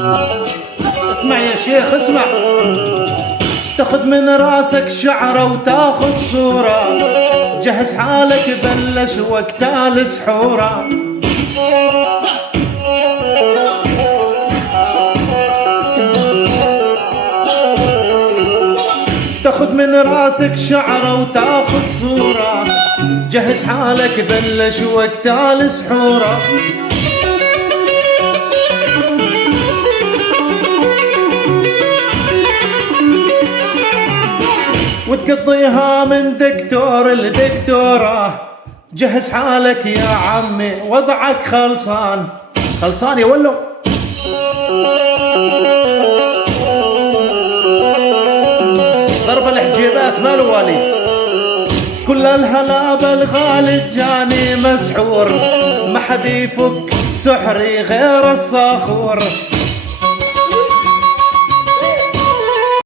اسمع يا شيخ اسمع. تاخد من راسك شعره وتاخد صورة، جهز حالك بلش وقت السحورة. تاخد من راسك شعره وتاخد صورة، جهز حالك بلش وقت السحورة. وتقضيها من دكتور لدكتورة، جهز حالك يا عمي وضعك خلصان. خلصان يا ولو. ضرب الحجيبات ماله والي. كل الهلا بالغالي جاني مسحور، ما حد يفك سحري غير الصخور.